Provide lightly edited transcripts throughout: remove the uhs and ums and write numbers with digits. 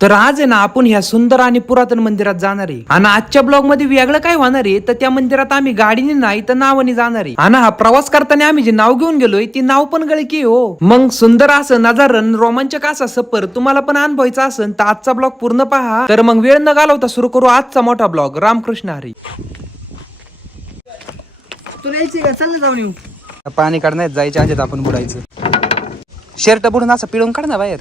तर आज आहे ना आपण ह्या सुंदर आणि पुरातन मंदिरात जाणार आहे आणि आजच्या ब्लॉग मध्ये वेगळं काय होणार आहे तर त्या मंदिरात आम्ही गाडीने नाही तर नावाने जाणार आहे आणि हा प्रवास करताना आम्ही जे नाव घेऊन गेलोय ती नाव पण गळकी हो. मग सुंदर असं नजारण रोमांचक असा सफर तुम्हाला पण अनुभवायचा असेल तर आजचा ब्लॉग पूर्ण पहा. तर मग वेळ न घालवता सुरू करू आजचा मोठा ब्लॉग. रामकृष्ण हरी. तुला यायची का? चल ना जाऊन येऊ. पाणी काढण्यात जायच्या आधीच आपण बुडायचं. शर्ट बुडून असं पिळून काढ ना बाहेर.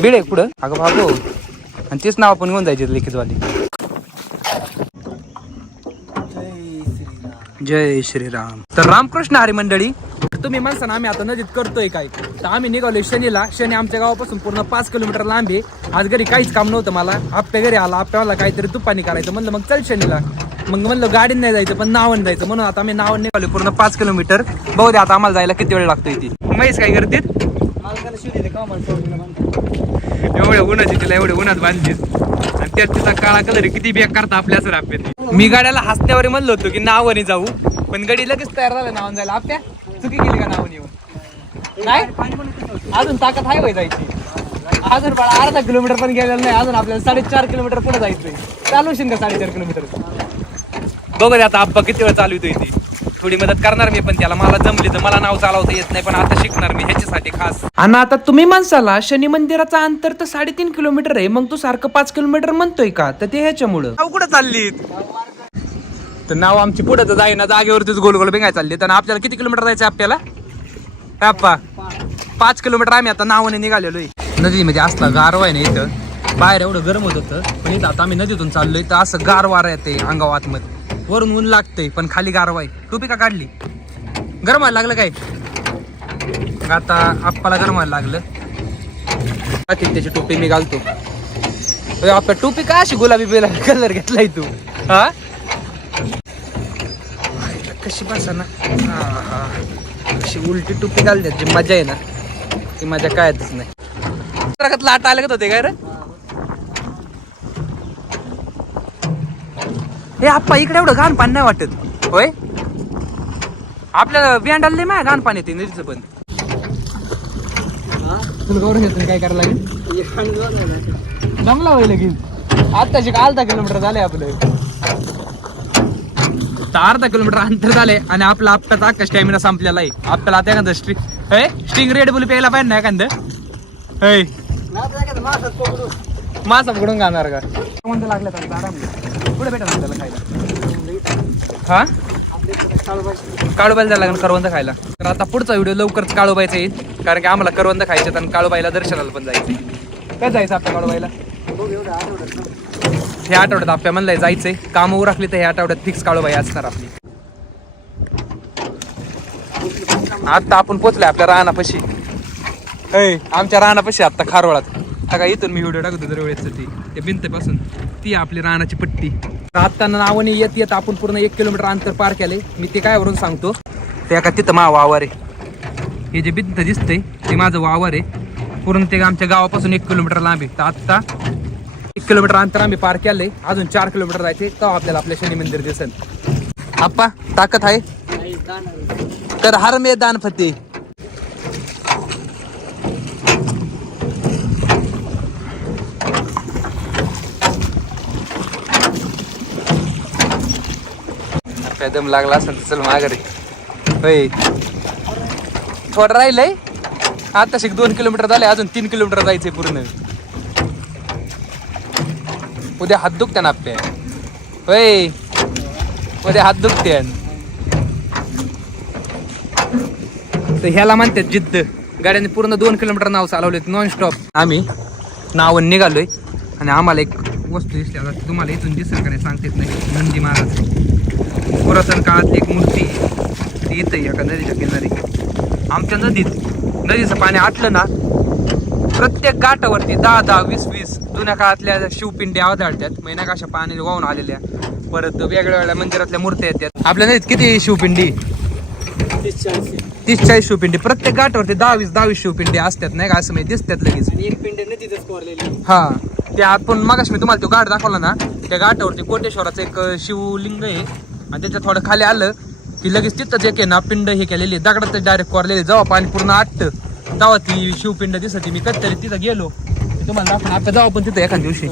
बिड आहे पुढं अगं भागो आणि तेच नाव आपण घेऊन जायचे लिखितवाली. जय श्रीराम. तर रामकृष्ण हरी मंडळी. तुम्ही म्हणता आम्ही आता नदीत करतोय काय तर आम्ही निघालोय शनीला. शनी आमच्या गावापासून पूर्ण 5 किलोमीटर लांब आहे. आज घरी काहीच काम नव्हतं मला. आपल्या घरी आला आपल्याला काहीतरी तुपाणी करायचं म्हणलं मग चल शनीला. मग म्हणलं गाडीने नाही जायचं पण नावाने जायचं म्हणून आता आम्ही नावाने निघालोय पूर्ण 5 किलोमीटर. बघू दे आता आम्हाला जायला किती वेळ लागतोय ती. म्हैस काय करते एवढ्या उन्हाची तिला एवढ्या उन्हात बांधली आणि त्यात तिचा काळा कलर किती बेक करता आपल्या असं राहते. मी गाड्याला हसण्यावर म्हणलो होतो की नावाने जाऊ पण गडी लगेच तयार झालं नावाने जायला. आपल्या चुकी केली का नावाने येऊन नाही अजून ताकद आहे वय जायची. अजून पण अर्धा किलोमीटर पण गेलेलं नाही. अजून आपल्याला 4.5 किलोमीटर पुढे जायचंय. चालू शिंद 4.5 किलोमीटर. बघू दे आता आप्पा किती वेळ चालू येतोय ती. थोडी मदत करणार मी पण त्याला. मला जमली तर मला नाव चालवता येत नाही पण आता शिकणार मी ह्याच्यासाठी खास. आणि आता तुम्ही माणसाला शनी मंदिराचा अंतर तर 3.5 किलोमीटर आहे मग तू सारखं 5 किलोमीटर म्हणतोय का तर ते ह्याच्यामुळं. नाव कुठं चाललीत तर नाव आमची पुढे तर जाईना जागेवरतीच गोल गोल बेंगाय चालली. तर आपल्याला किती किलोमीटर जायचं आपल्याला आप्पा 5 किलोमीटर आम्ही आता नावाने निघालेलोय. नदीमध्ये असला गारवा आहे ना इथं. बाहेर एवढं गरम होत होतं पण इथं आता आम्ही नदीतून चाललोय तर असं गार वारा येते अंगाव आतमध्ये. वरून ऊन लागतंय पण खाली गारवा आहे. टोपी का काढली? गरम व्हायला लागलं काय? आता आप्पाला गरम व्हायला लागलं. त्याची टोपी मी घालतो. आपल्या टोपी का अशी गुलाबी बेला कलर घेतलाय तू हा कशी बसा ना. अशी उलटी टोपी घालते जी मजा आहे ना ती मजा कायच नाही. लाट आलं होते काय रे हे आप्पा इकडे एवढं घाण पाणी नाही वाटत होय. आपल्याला बियांडाला माय घाण पाणी येते नदीचं पण. तुला गौरव घेतो काय करायला लागेल जमला होईल की आत्ताशी अर्धा किलोमीटर झालंय आपलं. तर अर्धा किलोमीटर अंतर झालंय आणि आपला आप्पाचा अख्खा स्टॅमिना संपलेला आहे. आपल्याला आता एखादं स्ट्रिंग रेड बुल प्यायला पाहिजे ना एखादं हय मासा पकडून घालणार का कोणतं लागलं तर आराम पुढे भेटा आपल्याला खायला. हा काळूबाईला जायला लागेल करवंद खायला. तर आता पुढचा व्हिडिओ लवकरच काळूबाईचा येईल कारण की आम्हाला करवंद खायचे आणि काळूबाईला दर्शनाला पण जायचं. काय जायचं आपल्या काळूबाईला हे आठवड्यात आपल्या म्हणलंय जायचंय. कामं उरकली तर हे आठवड्यात फिक्स काळूबाई असणार आपली. आता आपण पोचलोय आपल्या रानापाशी. आमच्या रानापाशी आता खारोळात का इथून मी व्हिडिओ टाकतो दरवेळेस ती त्या भिंतीपासून ती आपली रानाची पट्टी. आता नावाने येत येत आपण पूर्ण 1 किलोमीटर अंतर पार केलंय. मी ते काय वरून सांगतो ते का तिथं मा वावर आहे. हे जे भिंत दिसतंय ते माझं वावर आहे. पूर्ण ते आमच्या गावापासून 1 किलोमीटर लांब आहे. तर आत्ता 1 किलोमीटर अंतर आम्ही पार केलंय. अजून 4 किलोमीटर जायचे तेव्हा आपल्याला आपल्या शनी मंदिर दिसेल. आप्पा ताकद आहे तर हर मैदान फतेह. दम लागला असेल तर चल माघारी होय. थोडं राहिलंय आता 2 किलोमीटर झाले. अजून 3 किलोमीटर जायचंय पूर्ण. उद्या हात दुखत्या ना आपल्या होय. उद्या हात दुखत्या तर ह्याला म्हणतात जिद्द. गाड्याने पूर्ण 2 किलोमीटर नाव चालवलेत नॉन स्टॉप. आम्ही नावून निघालोय आणि आम्हाला एक वस्तू दिसली. आता तुम्हाला इथून दिसेल का नाही सांगता येत नाही. नंदी महाराज पुरातन काळातली एक मूर्ती ती इथं एका नदीच्या किनारी. आमच्या नदीचं पाणी आटलं ना प्रत्येक घाटावरती 10-10, 20-20 जुन्या काळातल्या शिवपिंड्या आढळतात. महिना कशा पाणी वाहून आलेल्या. परत वेगळ्या वेगळ्या मंदिरातल्या मूर्त्या येतात. आपल्या नदीत किती शिवपिंडी 30-40 शिवपिंडी. प्रत्येक घाटावरती 10-20 शिवपिंडी असतात नाही का असं म्हणजे दिसतात लगेच. एक पिंड नदीतच कोरलेली. हा ते आपण मगाशी मी तुम्हाला तो घाट दाखवला ना त्या घाटावरती कोटेश्वराचं एक शिवलिंग आहे आणि त्याच्या थोडं खाली आलं की लगेच तिथंच एक आहे ना पिंड हे केलेली दगडात डायरेक्ट कोरलेली. जेव्हा पाणी पूर्ण आटतं तेव्हा ती शिवपिंड दिसते. मी कधीतरी तिथं गेलो तुम्हाला दाखवून आता जाऊ आपण तिथे एखाद्या दिवशी.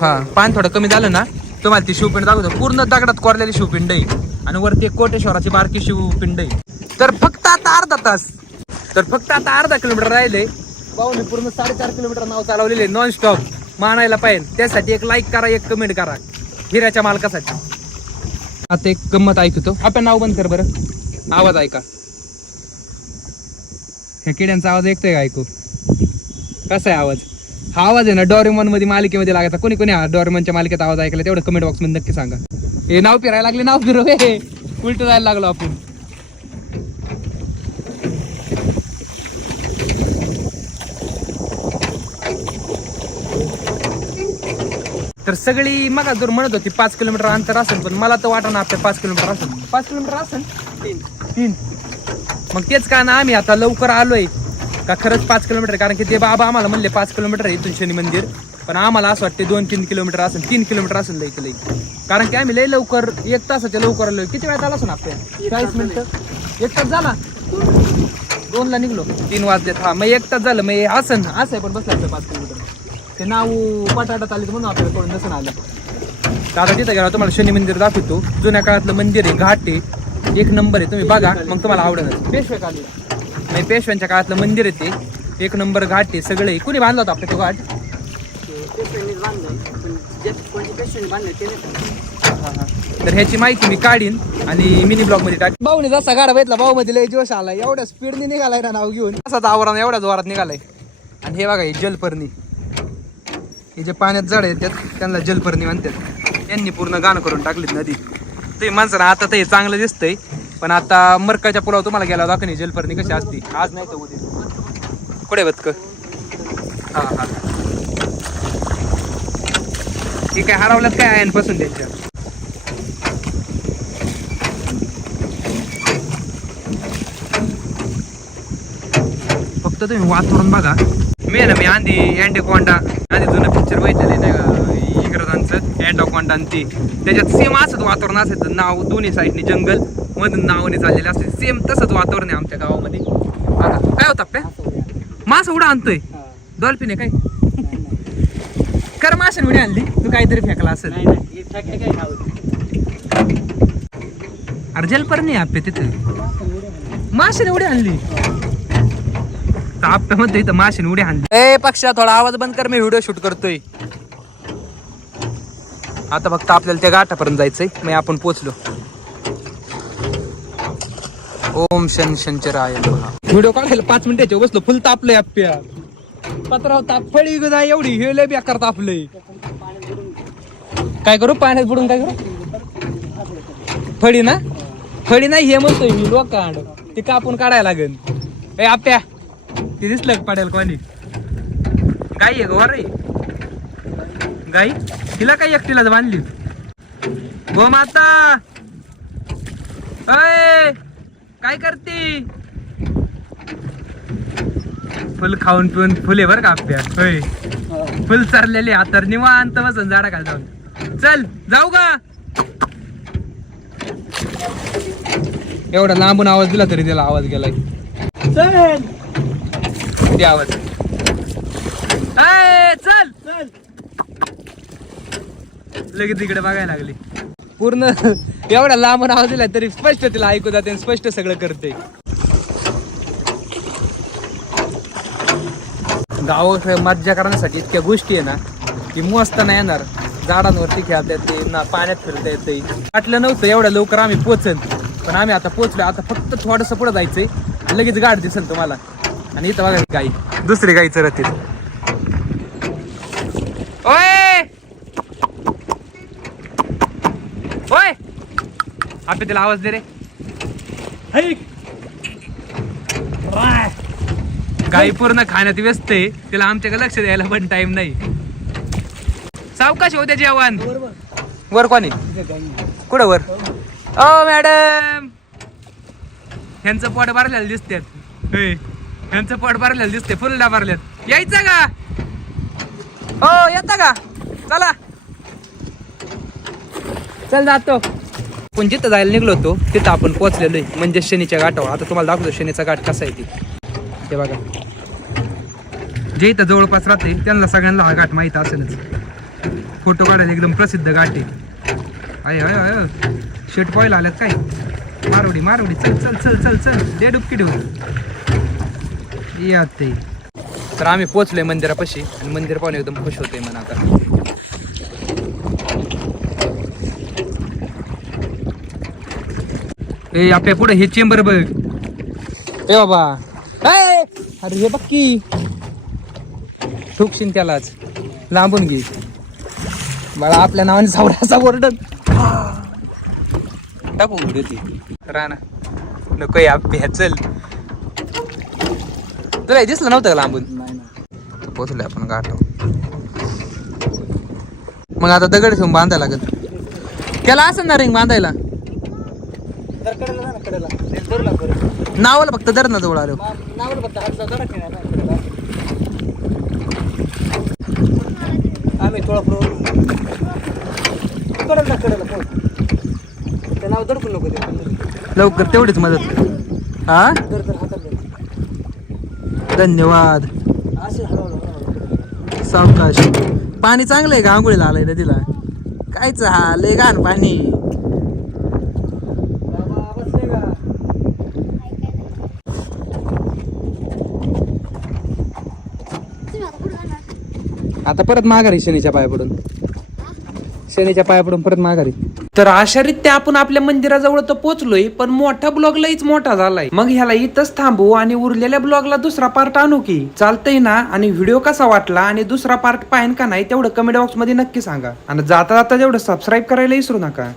हा पाणी थोडं कमी झालं ना तुम्हाला ती शिवपिंड दाखवतो. पूर्ण दगडात कोरलेली शिवपिंड आहे आणि वरती एक कोटेश्वराची बारकी शिवपिंड आहे. तर फक्त आता अर्धा किलोमीटर राहिले. भाऊने पूर्ण 4.5 किलोमीटर नाव चालवलेले नॉन स्टॉप. मानायला पाहिजे. त्यासाठी एक लाईक करा, एक कमेंट करा हिऱ्याच्या मालकासाठी. आता एक गंमत ऐकतो. आपण नाव बंद कर बरं. आवाज ऐका. ह्या किड्यांचा आवाज ऐकतोय का? ऐकू कसा आहे आवाज? हा आवाज आहे ना डोरेमॉन मध्ये मालिकेमध्ये लागायचा. कोणी कोणी हा डोरेमॉनच्या मालिकेत आवाज ऐकला तेवढं कमेंट बॉक्स मध्ये नक्की सांगा. हे नाव फिरायला लागले. नाव फिरव. हे उलट जायला लागलो आपण. तर सगळी मग जर म्हणत होती 5 किलोमीटर अंतर असेल, पण मला तर वाटणार आपल्या 5 किलोमीटर असेल. 5 किलोमीटर असेल. 3 मग तेच का ना आम्ही आता लवकर आलोय का खरंच 5 किलोमीटर. कारण की ते बाबा आम्हाला म्हणले 5 किलोमीटर आहे इथून शनी मंदिर, पण आम्हाला असं वाटते 2-3 किलोमीटर असेल. 3 किलोमीटर असेल लई. कारण की आम्ही लई लवकर 1 तासाच्या लवकर आलोय. किती वेळात आला असं आपल्या? 40 मिनिटं. 1 तास झाला. 2ला निघलो. 3 वाजलेत. हा मग 1 तास झालं. मग असं पण बसलं 5 किलोमीटर. ते नाव पटाटात आले म्हणून आपल्याला कोण नसून आलं. तर आता तिथं गेला तुम्हाला शनी मंदिर दाखवतो. जुन्या काळातलं मंदिर आहे. घाट आहे. 1 नंबर आहे. तुम्ही बघा मग तुम्हाला आवडेल. पेशवे काली नाही, पेशव्यांच्या काळातलं मंदिर आहे ते. 1 नंबर घाट आहे. सगळे कुणी बांधला होता आपल्या तो घाट? तर ह्याची माहिती मी काढीन आणि मिनी ब्लॉग मध्ये टाक. भाऊने जसा गाडा भेटला भाऊ मध्ये लय जोश आला. एवढ्या स्पीडने निघालाय ना नाव घेऊन. असाच आवरण एवढ्या जोरात निघालाय. आणि हे बघा हे जलपर्णी. हे जे पाण्यात झाड आहेत त्यांना जलपर्णी म्हणतात. यांनी पूर्ण गाणं करून टाकलीत नदी. ते माणसं आता तर हे चांगलं दिसतंय, पण आता मरकाच्या पुलावर तुम्हाला गेला दाखवणे जलपर्णी कशी असते. आज नाही तर उद्या. कुठे बदक? हा हे काय हरवल्यात काय आयांपासून त्यांच्या. फक्त तुम्ही वातावरण बघा. मी आधी अँडोकोंडा आधी जुनं पिक्चर बघितलेलं नाही का इंग्रजांचं अँडोकोंडा आणि ते. त्याच्यात सेम असंच वातावरण असायचं. नाव दोन्ही साईडनी जंगल मधून नावाने चाललेले असते. सेम तसंच वातावरण आहे आमच्या गावामध्ये. बघा काय होतं आपल्या मास उडा आणतोय. डॉल्फिन आहे काय? कर माशाने उडी आणली. तू काहीतरी फेकला असेल. अरे जलपर्णी आपल्या तिथे माशाने उडी आणली. आपल्यामध्ये इथं माशाने उडी आणली. ए पक्षा थोडा आवाज बंद कर. मी व्हिडिओ शूट करतोय. आता फक्त आपल्याला त्या घाटापर्यंत जायचंय. मग आपण पोचलो. ओम शंचराय व्हिडिओ काढायला 5 मिनिटाचे बसलो. फुल तापलंय आप्या. पत्राव ताप फळी गदा एवढी हे लय बेकार तापलंय. काय करू पाण्यात बुडून काय करू? फळी ना फळी नाही हे म्हणतोय मी. लोकांड ते कापून काढायला लागेल. ए आप्या ते दिसलं पडेल कोणी? गाई आहे गोवा रे. गाई तिला काही एकटीलाच बांधली. गो माता अय काय करते? फुल खाऊन पिऊन फुले बर का आपल्या. होय फुल चाललेले आता निवांत बसून झाडा खाली जाऊन. चल जाऊ का? एवढा लांबून आवाज दिला तरी त्याला आवाज गेलाय. चल किती आवाज. अय चल लगेच तिकडे बघायला लागली. पूर्ण एवढा लांबून आवाज दिला तरी स्पष्ट तिला ऐकू जाते. स्पष्ट सगळं करते. गावात मज्जा करण्यासाठी इतक्या गोष्टी आहे ना की मस्त नाही येणार. झाडांवरती खेळता येते ना, पाण्यात फिरता येते. वाटलं नव्हतं एवढ्या लवकर आम्ही पोचन, पण आम्ही आता पोचलो. आता फक्त थोडंसं पुढे जायचंय. लगेच गाठ दिसेल तुम्हाला. आणि इथं बघा गाई दुसरी गाई चरत आहेत. ओय ओय आपल्या तिला आवाज दे रे. गाई पूर्ण खाण्यात व्यस्त आहे. तिला आमच्याकडे लक्ष द्यायला पण टाइम नाही. सावकाश होत्या जेवण. वर कोणी कुठं वर? ओ मॅडम ह्यांचं पोट भरलेलं दिसतात. ह्यांचं पोट भरलेलं दिसते. फुलडा भरल्यात. यायचं का? हो येता का? चला चल जातो. आपण जिथं जायला निघलो होतो तिथं आपण पोहोचलेलो आहे. म्हणजे शनीच्या घाटावर. आता तुम्हाला दाखवतो शनीचा घाट कसा आहे ते बघा. जे इथं जवळपास राहते त्यांना सगळ्यांना हा घाट माहीत असेलच. फोटो काढायला एकदम प्रसिद्ध घाट आहे. अय शेट पॉईल आल्यात काय. मारवडी चल चल चल चल चल दे डुबकी देऊ यात ते. तर आम्ही पोचलोय मंदिरापाशी आणि मंदिर पाहून एकदम खुश होते म्हणा. आता ए आपल्या पुढे हे चेंबर बघ. ए बाबा अरे हे बघ की ठोकशीन त्यालाच. लांबून घे बाळा. आपल्या नावाने सावराचा ओरडत टाकून होती राणा. नको अभ्या चल. तुला दिसलं नव्हतं का लांबून. पोचलोय आपण घाट. मग आता दगड ठेवून बांधायला लागत. त्याला असं ना रिंग बांधायला. तर कडेला जा ना, कडेला. एक धरू लाग बरं. नावाला फक्त धर ना जवळ आलो. नावाला फक्त हात लावा, धरा की नाही, कडेला. आम्ही थोडा कडेला पोहोच. ते नाव दडकून नको ते. लवकर तेवढीच मदत. हा तर हातात दे. धन्यवाद. असे हळूहळू. सावकाश. पाणी चांगलं आहे का आंघोळीला आलंय नदीला. कायच हा लय घाण पाणी. बाबा बसले का? आता परत माघारी शनीच्या पाया पडून. शनीच्या पाया पडून परत माघारी. तर अशा रीत्या आपण आपल्या मंदिराजवळ तर पोहोचलोय. पण मोठा ब्लॉग लईच मोठा झालाय. मग ह्याला इथंच थांबू आणि उरलेल्या ब्लॉगला दुसरा पार्ट आणू की. चालतंय ना. आणि व्हिडिओ कसा वाटला आणि दुसरा पार्ट पाहिन का नाही तेवढं कमेंट बॉक्स मध्ये नक्की सांगा. आणि जाता जाता तेवढं सबस्क्राईब करायला विसरू नका.